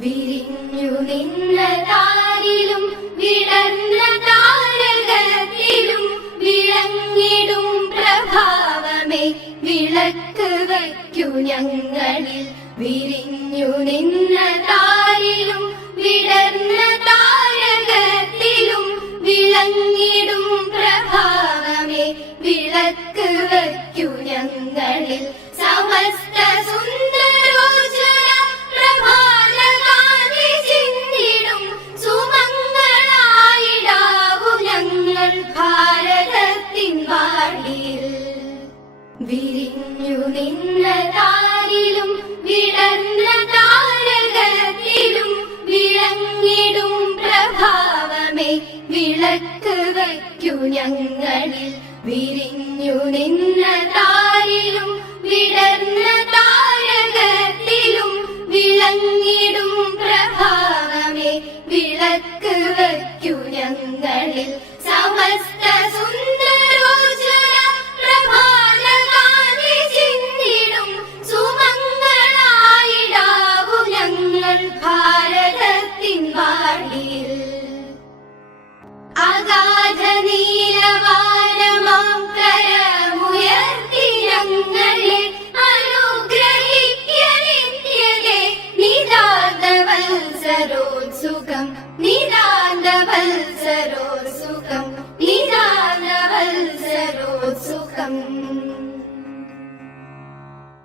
വിരിഞ്ഞു നിന്ന താരിലും വിടർന്ന താരകത്തിലും വിളങ്ങിടും പ്രഭാവമേ വിളക്ക് വയ്ക്കു ഞങ്ങളിൽ. വിരിഞ്ഞു നിന്ന താരിലും വിടർന്ന താരകത്തിലും വിളങ്ങിടും പ്രഭാവമേ വിളക്ക് വയ്ക്കു ഞങ്ങളിൽ. സമസ്ത സുന്ദരോജ്വല പ്രഭാതകാന്തി ചിന്തിടും സുമംഗളായിടാവു ഞങ്ങൾ ഭാരതത്തിൻ വാടിയിൽ. വിരിഞ്ഞു നിന്ന താരിലും വിടർന്ന താരകത്തിലും വിളങ്ങിടും പ്രഭാവമേ വിളക്ക് വയ്ക്കു ഞങ്ങളിൽ. വിരിഞ്ഞു നിന്ന താരിലും വിടർന്ന താരകത്തിലും വിളങ്ങിടും പ്രഭാവമേ വിളക്ക് വയ്ക്കു ഞങ്ങളിൽ. സമസ്ത സുന്ദരോജ്വല പ്രഭാതകാന്തി ചിന്തിടും സുമംഗളായിടാവു ഞങ്ങൾ ഭാരതത്തിൻ വാടിയിൽ. അഗാധ നീലവാനമാം കരമുയർത്തി ഞങ്ങളെ അനുഗ്രഹിക്ക നിത്യതേ. നിതാന്തവത്സരോത്സുകം